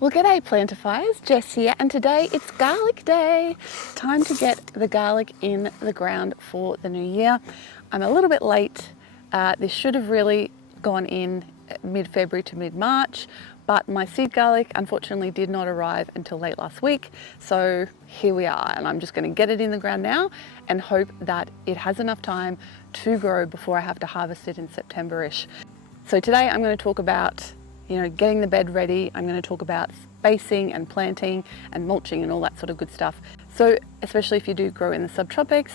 Well, g'day Plantifyers, Jess here, and today it's garlic day. Time to get the garlic in the ground for the new year. I'm a little bit late. This should have really gone in mid-February to mid-March, but my seed garlic unfortunately did not arrive until late last week. So here we are, and I'm just going to get it in the ground now and hope that it has enough time to grow before I have to harvest it in September-ish. So today I'm going to talk about getting the bed ready. I'm going to talk about spacing and planting and mulching and all that sort of good stuff. So especially if you do grow in the subtropics,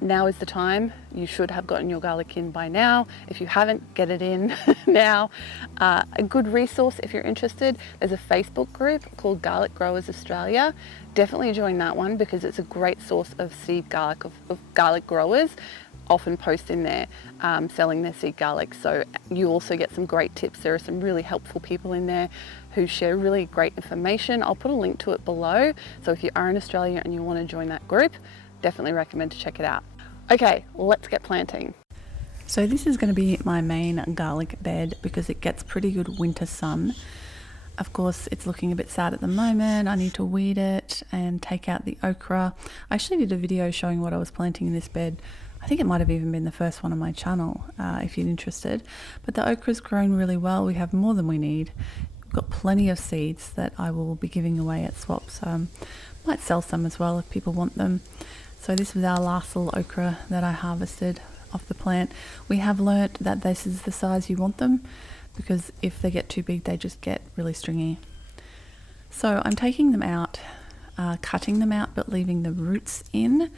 now is the time. You should have gotten your garlic in by now. If you haven't, get it in now. A good resource if you're interested, there's a Facebook group called Garlic Growers Australia. Definitely join that one because it's a great source of seed garlic, of garlic growers often post in there selling their seed garlic. So you also get some great tips. There are some really helpful people in there who share really great information. I'll put a link to it below. So if you are in Australia and you want to join that group, definitely recommend to check it out. Okay, let's get planting. So this is going to be my main garlic bed because it gets pretty good winter sun. Of course, it's looking a bit sad at the moment. I need to weed it and take out the okra. I actually did a video showing what I was planting in this bed. I think it might have even been the first one on my channel, if you're interested. But the okra's grown really well. We have more than we need. We've got plenty of seeds that I will be giving away at swaps. Might sell some as well if people want them. So this was our last little okra that I harvested off the plant. We have learnt that this is the size you want them, because if they get too big, they just get really stringy. So I'm taking them out, cutting them out, but leaving the roots in.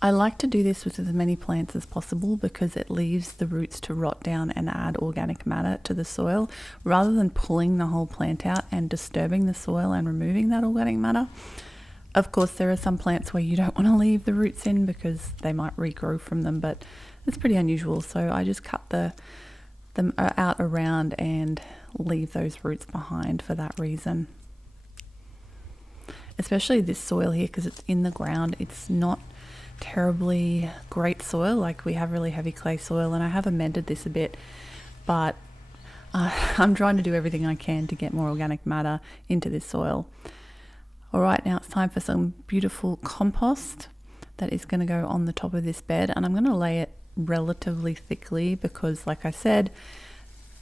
I like to do this with as many plants as possible because it leaves the roots to rot down and add organic matter to the soil rather than pulling the whole plant out and disturbing the soil and removing that organic matter. Of course, there are some plants where you don't want to leave the roots in because they might regrow from them, but it's pretty unusual. So I just cut them out around and leave those roots behind for that reason. Especially this soil here, because it's in the ground, it's not terribly great soil. Like, we have really heavy clay soil, and I have amended this a bit, but I'm trying to do everything I can to get more organic matter into this soil. All right, now it's time for some beautiful compost that is going to go on the top of this bed, and I'm going to lay it relatively thickly because, like I said,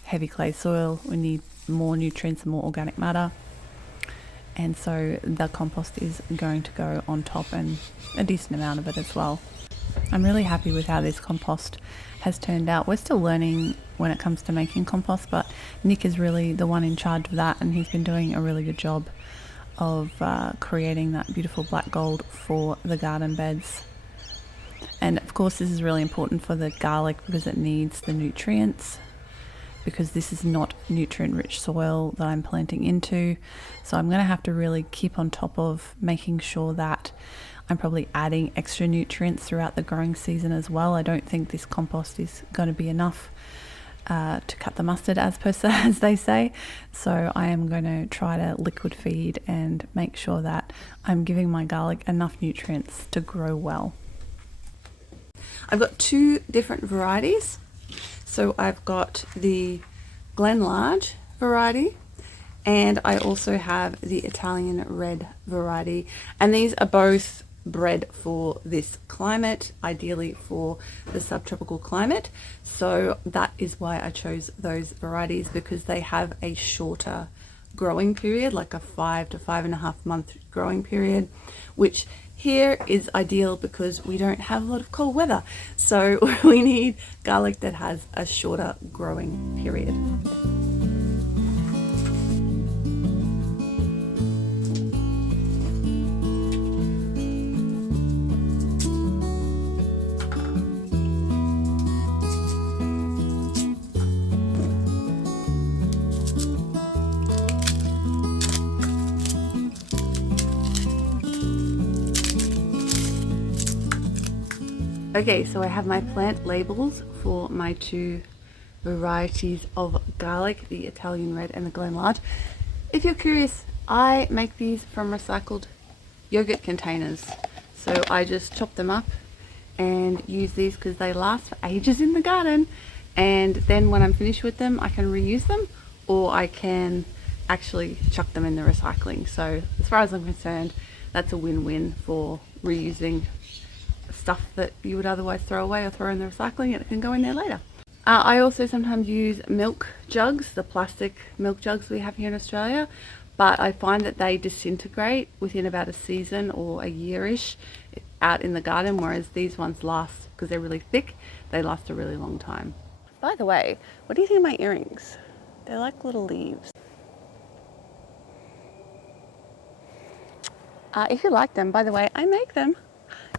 heavy clay soil, we need more nutrients and more organic matter. And so the compost is going to go on top, and a decent amount of it as well. I'm really happy with how this compost has turned out. We're still learning when it comes to making compost, but Nick is really the one in charge of that, and he's been doing a really good job of creating that beautiful black gold for the garden beds. And of course, this is really important for the garlic because it needs the nutrients, because this is not nutrient-rich soil that I'm planting into. So I'm going to have to really keep on top of making sure that I'm probably adding extra nutrients throughout the growing season as well. I don't think this compost is going to be enough to cut the mustard, as they say. So I am going to try to liquid feed and make sure that I'm giving my garlic enough nutrients to grow well. I've got two different varieties. So I've got the Glenlarge variety, and I also have the Italian Red variety, and these are both bred for this climate, ideally for the subtropical climate. So that is why I chose those varieties, because they have a shorter growing period, like a 5 to 5.5 month growing period, which here is ideal because we don't have a lot of cold weather. So we need garlic that has a shorter growing period. Okay, so I have my plant labels for my two varieties of garlic, the Italian Red and the Glenlarge. If you're curious, I make these from recycled yogurt containers. So I just chop them up and use these because they last for ages in the garden. And then when I'm finished with them, I can reuse them, or I can actually chuck them in the recycling. So as far as I'm concerned, that's a win-win for reusing stuff that you would otherwise throw away or throw in the recycling, and it can go in there later. I also sometimes use milk jugs, the plastic milk jugs we have here in Australia, but I find that they disintegrate within about a season or a year-ish out in the garden, whereas these ones last, because they're really thick, they last a really long time. By the way, what do you think of my earrings? They're like little leaves. If you like them, by the way, I make them.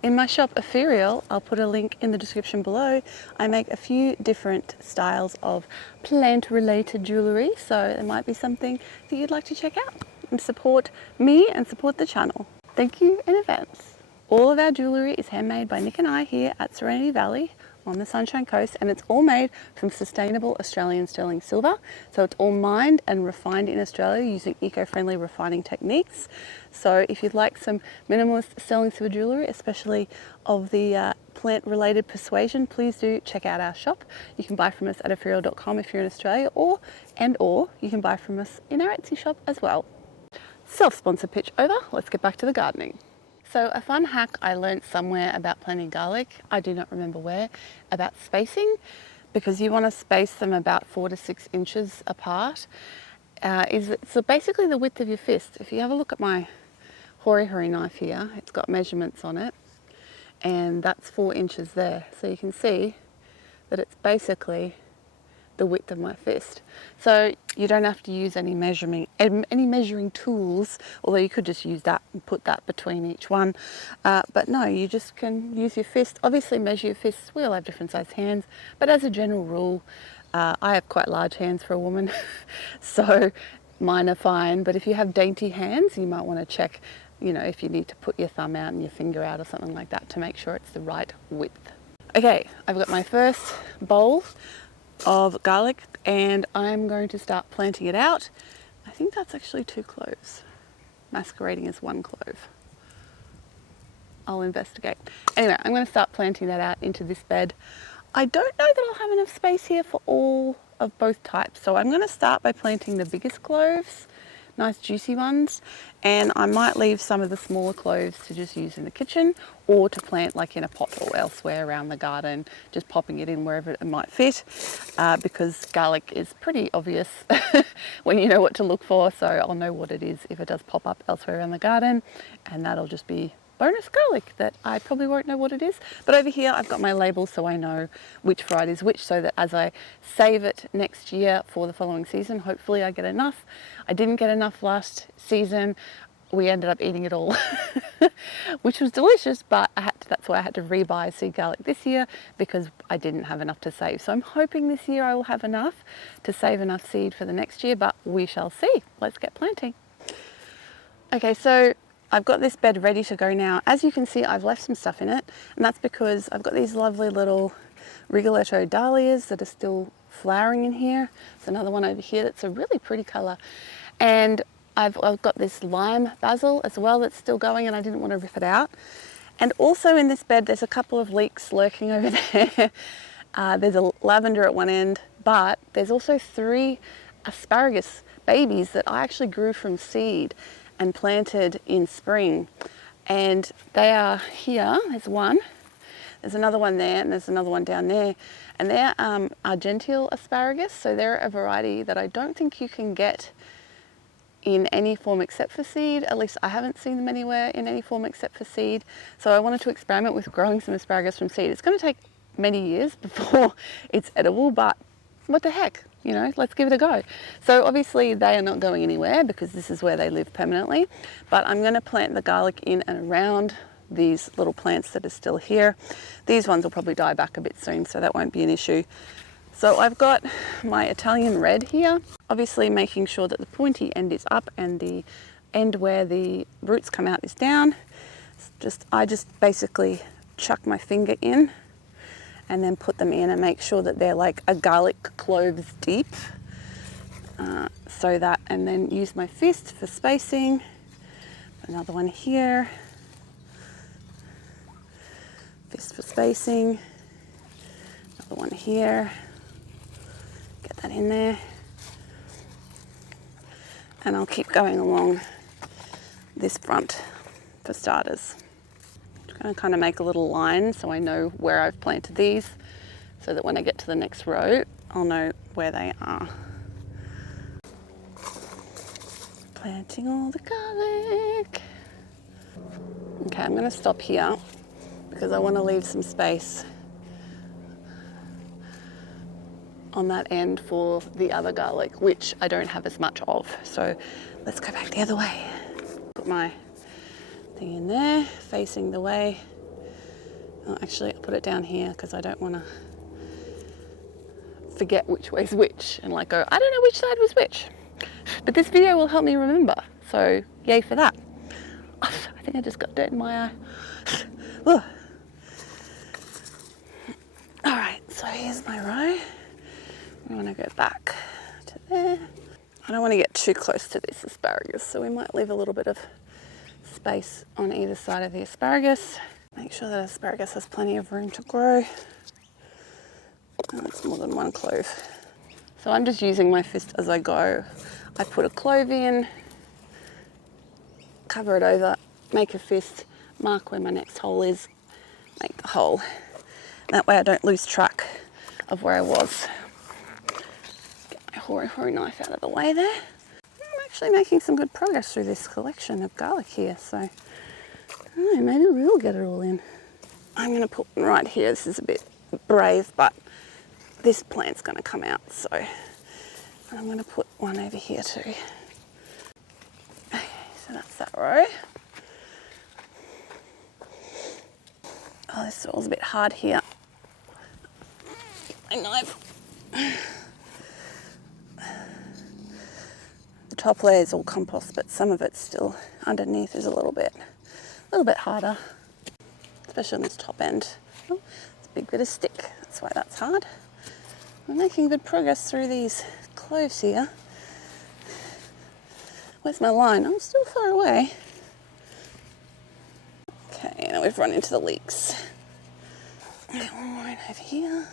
In my shop Ethereal, I'll put a link in the description below. I make a few different styles of plant-related jewellery, so there might be something that you'd like to check out and support me and support the channel. Thank you in advance. All of our jewellery is handmade by Nick and I here at Serenity Valley on the Sunshine Coast, and it's all made from sustainable Australian sterling silver. So it's all mined and refined in Australia using eco-friendly refining techniques. So if you'd like some minimalist sterling silver jewellery, especially of the plant-related persuasion, please do check out our shop. You can buy from us at ethereal.com if you're in Australia, or you can buy from us in our Etsy shop as well. Self-sponsored pitch over, let's get back to the gardening. So a fun hack I learnt somewhere about planting garlic, I do not remember where, about spacing, because you want to space them about 4 to 6 inches apart, so basically the width of your fist. If you have a look at my hori knife here, it's got measurements on it, and that's 4 inches there. So you can see that it's basically the width of my fist. So you don't have to use any measuring tools, although you could just use that and put that between each one. But no, you just can use your fist. Obviously measure your fists. We all have different sized hands, but as a general rule, I have quite large hands for a woman, so mine are fine. But if you have dainty hands, you might want to check, you know, if you need to put your thumb out and your finger out or something like that to make sure it's the right width. Okay, I've got my first bowl of garlic and I'm going to start planting it out. I think that's actually 2 cloves masquerading as 1 clove. I'll investigate. Anyway, I'm going to start planting that out into this bed. I don't know that I'll have enough space here for all of both types, so I'm going to start by planting the biggest cloves, nice juicy ones, and I might leave some of the smaller cloves to just use in the kitchen or to plant like in a pot or elsewhere around the garden, just popping it in wherever it might fit, because garlic is pretty obvious when you know what to look for, so I'll know what it is if it does pop up elsewhere around the garden, and that'll just be bonus garlic that I probably won't know what it is. But over here I've got my labels so I know which variety is which, so that as I save it next year for the following season, hopefully I get enough. I didn't get enough last season. We ended up eating it all, which was delicious, but that's why I had to rebuy seed garlic this year, because I didn't have enough to save. So I'm hoping this year I will have enough to save enough seed for the next year, but we shall see. Let's get planting. Okay, so I've got this bed ready to go now. As you can see, I've left some stuff in it, and that's because I've got these lovely little Rigoletto dahlias that are still flowering in here. There's another one over here that's a really pretty colour. And I've got this lime basil as well that's still going, and I didn't want to rip it out. And also in this bed, there's a couple of leeks lurking over there. There's a lavender at one end, but there's also 3 asparagus babies that I actually grew from seed and planted in spring, and they are here. There's one, there's another one there, and there's another one down there, and they're Argential asparagus, so they're a variety that I don't think you can get in any form except for seed. At least I haven't seen them anywhere in any form except for seed, so I wanted to experiment with growing some asparagus from seed. It's going to take many years before it's edible, but what the heck, you know, let's give it a go. So obviously they are not going anywhere because this is where they live permanently, but I'm going to plant the garlic in and around these little plants that are still here. These ones will probably die back a bit soon, so that won't be an issue. So I've got my Italian red here, obviously making sure that the pointy end is up and the end where the roots come out is down. I just basically chuck my finger in and then put them in and make sure that they're like a garlic cloves deep, and then use my fist for spacing. Another one here, fist for spacing, another one here, get that in there, And I'll keep going along this front for starters. I'm going to kind of make a little line so I know where I've planted these, so that when I get to the next row, I'll know where they are. Planting all the garlic. Okay, I'm going to stop here because I want to leave some space on that end for the other garlic, which I don't have as much of. So let's go back the other way. Put my thing in there, facing the way. Oh, actually, I'll put it down here because I don't want to forget which way's which and like go, I don't know which side was which. But this video will help me remember, so yay for that. Oh, I think I just got dirt in my eye. Oh. All right, so here's my row. I want to go back to there. I don't want to get too close to this asparagus, so we might leave a little bit of space on either side of the asparagus. Make sure that asparagus has plenty of room to grow. Oh, it's more than one clove. So I'm just using my fist as I go. I put a clove in, cover it over, make a fist, mark where my next hole is, make the hole. That way I don't lose track of where I was. Get my hori knife out of the way there. I'm actually making some good progress through this collection of garlic here, so maybe we will get it all in. I'm going to put one right here. This is a bit brave, but this plant's going to come out, so I'm going to put one over here too. Okay, so that's that row. Oh, this soil's a bit hard here. My knife. The top layer is all compost, but some of it's still underneath is a little bit harder, especially on this top end. Oh, it's a big bit of stick. That's why that's hard. We're making good progress through these cloves here. Where's my line? I'm still far away. Okay, now we've run into the leeks. Okay, one more in over here.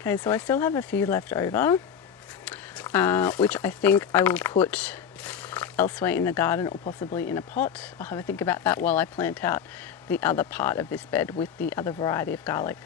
Okay, so I still have a few left over, which I think I will put elsewhere in the garden or possibly in a pot. I'll have a think about that while I plant out the other part of this bed with the other variety of garlic.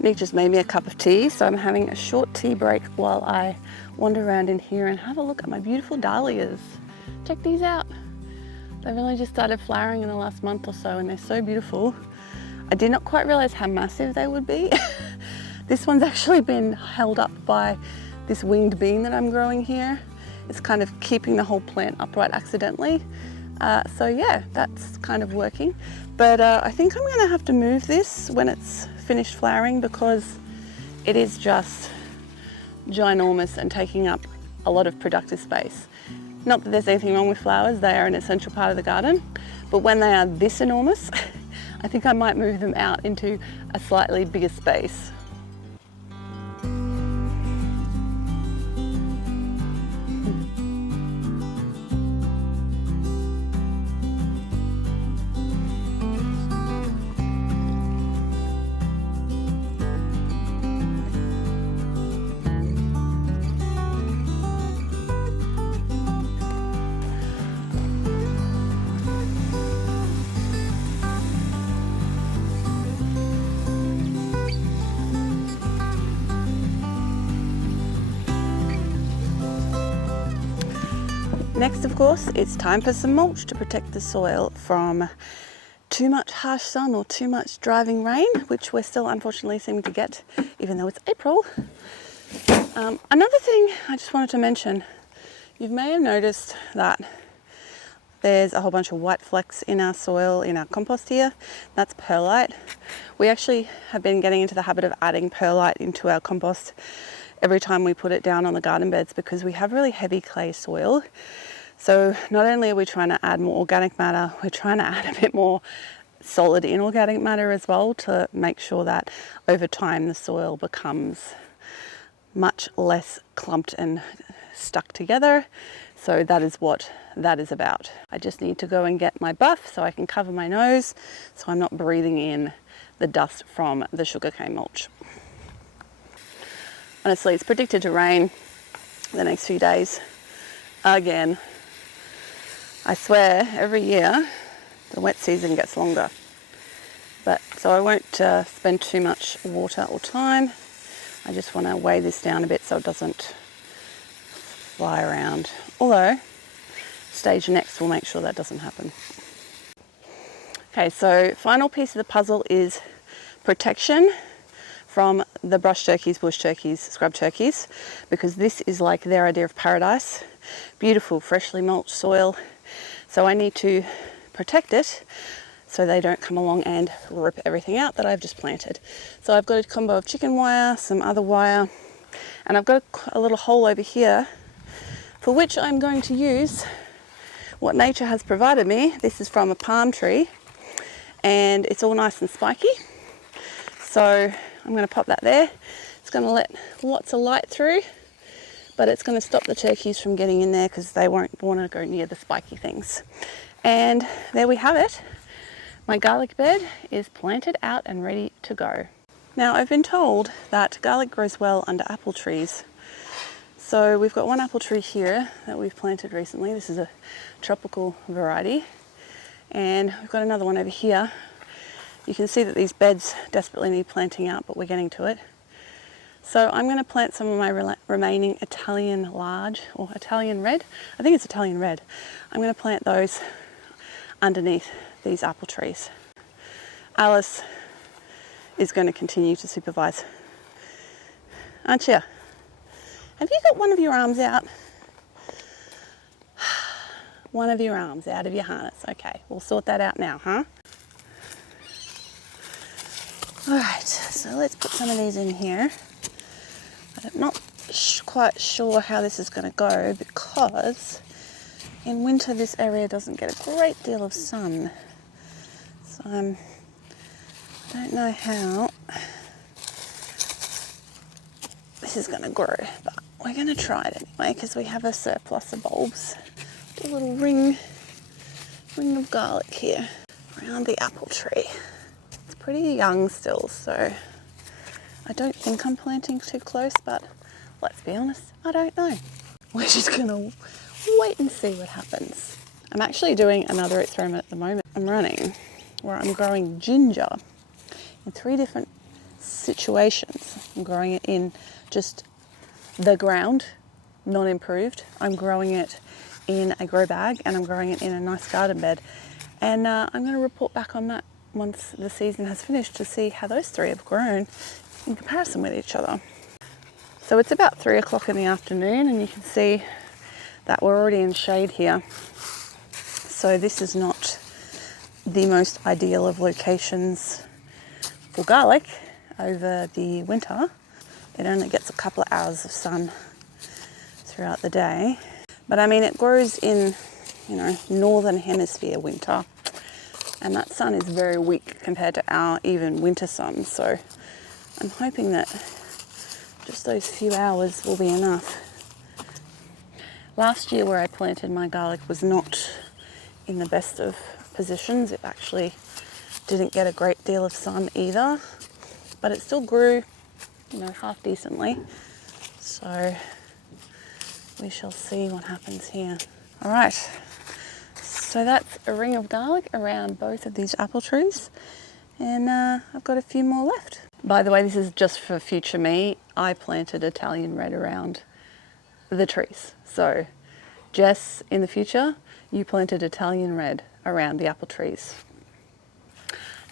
Nick just made me a cup of tea, so I'm having a short tea break while I wander around in here and have a look at my beautiful dahlias. Check these out. They've only just started flowering in the last month or so and they're so beautiful. I did not quite realize how massive they would be. This one's actually been held up by this winged bean that I'm growing here. It's kind of keeping the whole plant upright accidentally. So yeah, that's kind of working. But I think I'm gonna have to move this when it's finished flowering because it is just ginormous and taking up a lot of productive space. Not that there's anything wrong with flowers, they are an essential part of the garden, but when they are this enormous, I think I might move them out into a slightly bigger space. Next, of course, it's time for some mulch to protect the soil from too much harsh sun or too much driving rain, which we're still unfortunately seeming to get, even though it's April. Another thing I just wanted to mention, you may have noticed that there's a whole bunch of white flecks in our soil, in our compost here. That's perlite. We actually have been getting into the habit of adding perlite into our compost every time we put it down on the garden beds because we have really heavy clay soil. So not only are we trying to add more organic matter, we're trying to add a bit more solid inorganic matter as well to make sure that over time the soil becomes much less clumped and stuck together. So that is what that is about. I just need to go and get my buff so I can cover my nose so I'm not breathing in the dust from the sugarcane mulch. Honestly, it's predicted to rain the next few days again. I swear every year the wet season gets longer. But so I won't spend too much water or time. I just want to weigh this down a bit so it doesn't fly around. Although, stage next will make sure that doesn't happen. Okay, so final piece of the puzzle is protection from the brush turkeys, bush turkeys, scrub turkeys, because this is like their idea of paradise. Beautiful, freshly mulched soil. So I need to protect it so they don't come along and rip everything out that I've just planted. So I've got a combo of chicken wire, some other wire, and I've got a little hole over here for which I'm going to use what nature has provided me. This is from a palm tree and it's all nice and spiky. So I'm going to pop that there. It's going to let lots of light through, but it's going to stop the turkeys from getting in there because they won't want to go near the spiky things. And there we have it. My garlic bed is planted out and ready to go. Now I've been told that garlic grows well under apple trees. So we've got one apple tree here that we've planted recently. This is a tropical variety. And we've got another one over here. You can see that these beds desperately need planting out, but we're getting to it. So I'm going to plant some of my remaining Italian large or Italian red. I think it's Italian red. I'm going to plant those underneath these apple trees. Alice is going to continue to supervise. Aren't you? Have you got one of your arms out? One of your arms out of your harness. Okay, we'll sort that out now, huh? Alright, so let's put some of these in here. I'm not quite sure how this is going to go because in winter this area doesn't get a great deal of sun. So I don't know how this is going to grow, but we're going to try it anyway because we have a surplus of bulbs. A little ring of garlic here around the apple tree. It's pretty young still, so I don't think I'm planting too close, but let's be honest, I don't know. We're just going to wait and see what happens. I'm actually doing another experiment at the moment I'm running where I'm growing ginger in 3 different situations. I'm growing it in just the ground, non-improved. I'm growing it in a grow bag and I'm growing it in a nice garden bed. And I'm going to report back on that once the season has finished to see how those 3 have grown in comparison with each other. So it's about 3 o'clock in the afternoon and you can see that we're already in shade here. So this is not the most ideal of locations for garlic over the winter. It only gets a couple of hours of sun throughout the day. But I mean, it grows in, northern hemisphere winter. And that sun is very weak compared to our even winter sun. So I'm hoping that just those few hours will be enough. Last year where I planted my garlic was not in the best of positions. It actually didn't get a great deal of sun either, but it still grew, half decently. So we shall see what happens here. All right, so that's a ring of garlic around both of these apple trees, and I've got a few more left. By the way, this is just for future me. I planted Italian red around the trees. So Jess, in the future, you planted Italian red around the apple trees.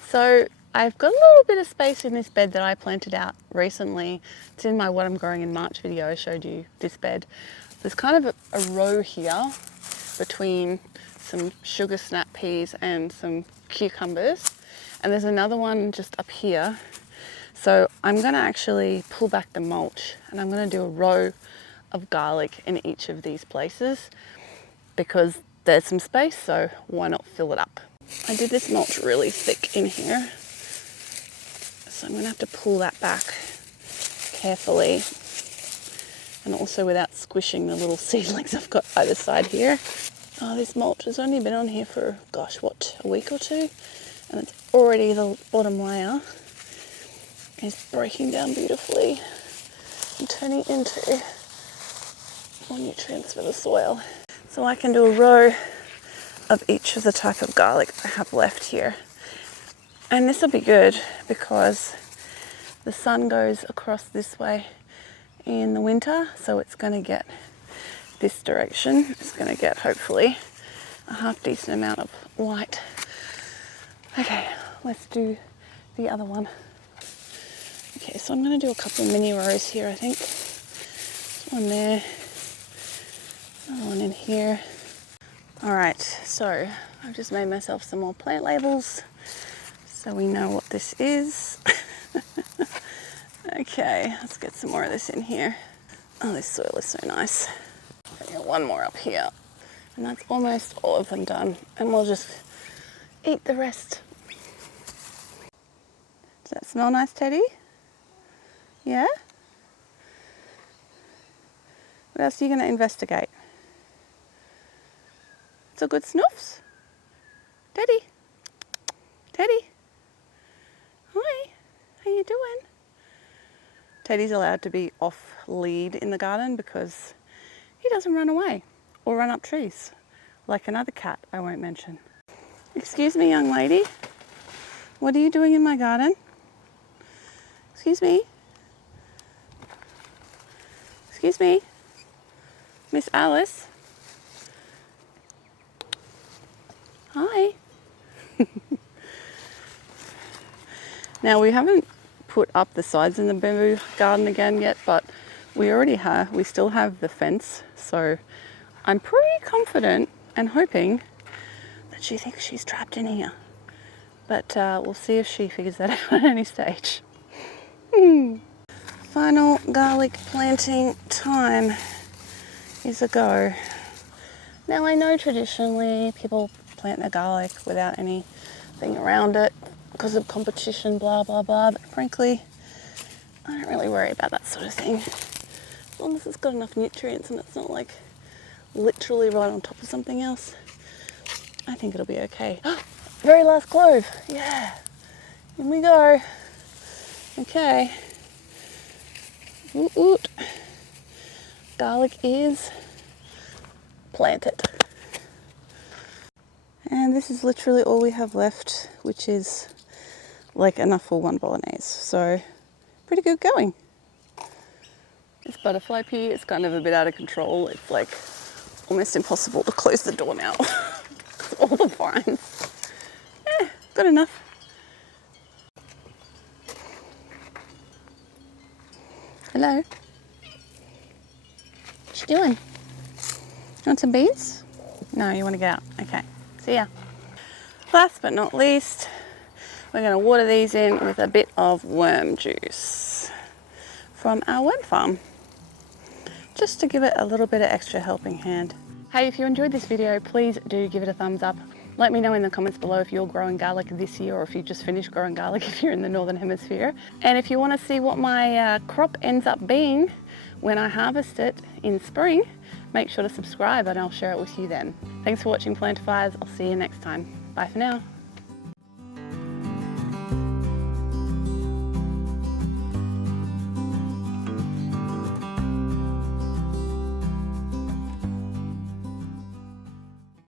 So I've got a little bit of space in this bed that I planted out recently. It's in my What I'm Growing in March video. I showed you this bed. There's kind of a row here between some sugar snap peas and some cucumbers. And there's another one just up here. So I'm going to actually pull back the mulch and I'm going to do a row of garlic in each of these places because there's some space, so why not fill it up? I did this mulch really thick in here, so I'm going to have to pull that back carefully and also without squishing the little seedlings I've got either side here. Oh, this mulch has only been on here for, gosh, what, a week or two? And it's already, the bottom layer is breaking down beautifully and turning into more nutrients for the soil. So I can do a row of each of the type of garlic I have left here. And this will be good because the sun goes across this way in the winter, so it's going to get this direction. It's going to get hopefully a half decent amount of light. Okay, let's do the other one. Okay, so I'm going to do a couple of mini rows here, I think. One there, another one in here. All right, so I've just made myself some more plant labels so we know what this is. Okay, let's get some more of this in here. Oh, this soil is so nice. I got one more up here, and that's almost all of them done, and we'll just eat the rest. Does that smell nice, Teddy? Yeah? What else are you going to investigate? It's a good snuffs? Teddy? Teddy? Hi, how you doing? Teddy's allowed to be off lead in the garden because he doesn't run away or run up trees like another cat I won't mention. Excuse me, young lady. What are you doing in my garden? Excuse me. Excuse me. Miss Alice. Hi. Now we haven't put up the sides in the bamboo garden again yet, but we still have the fence, so I'm pretty confident and hoping that she thinks she's trapped in here. But we'll see if she figures that out at any stage. Final garlic planting time is a go. Now I know traditionally people plant their garlic without anything around it because of competition, blah, blah, blah, but frankly, I don't really worry about that sort of thing. As long as it's got enough nutrients and it's not like literally right on top of something else, I think it'll be okay. Very last clove, yeah, in we go. Okay, oot, oot. Garlic is planted. And this is literally all we have left, which is like enough for one bolognese. So pretty good going. This butterfly pea is kind of a bit out of control. It's like almost impossible to close the door now. All the vines. Yeah, good enough. Hello. What you doing? You want some beans? No, you want to get out. Okay. See ya. Last but not least, we're going to water these in with a bit of worm juice from our worm farm, just to give it a little bit of extra helping hand. Hey, if you enjoyed this video, please do give it a thumbs up. Let me know in the comments below if you're growing garlic this year or if you just finished growing garlic if you're in the Northern Hemisphere. And if you want to see what my crop ends up being when I harvest it in spring, make sure to subscribe and I'll share it with you then. Thanks for watching, Plantifiers. I'll see you next time. Bye for now.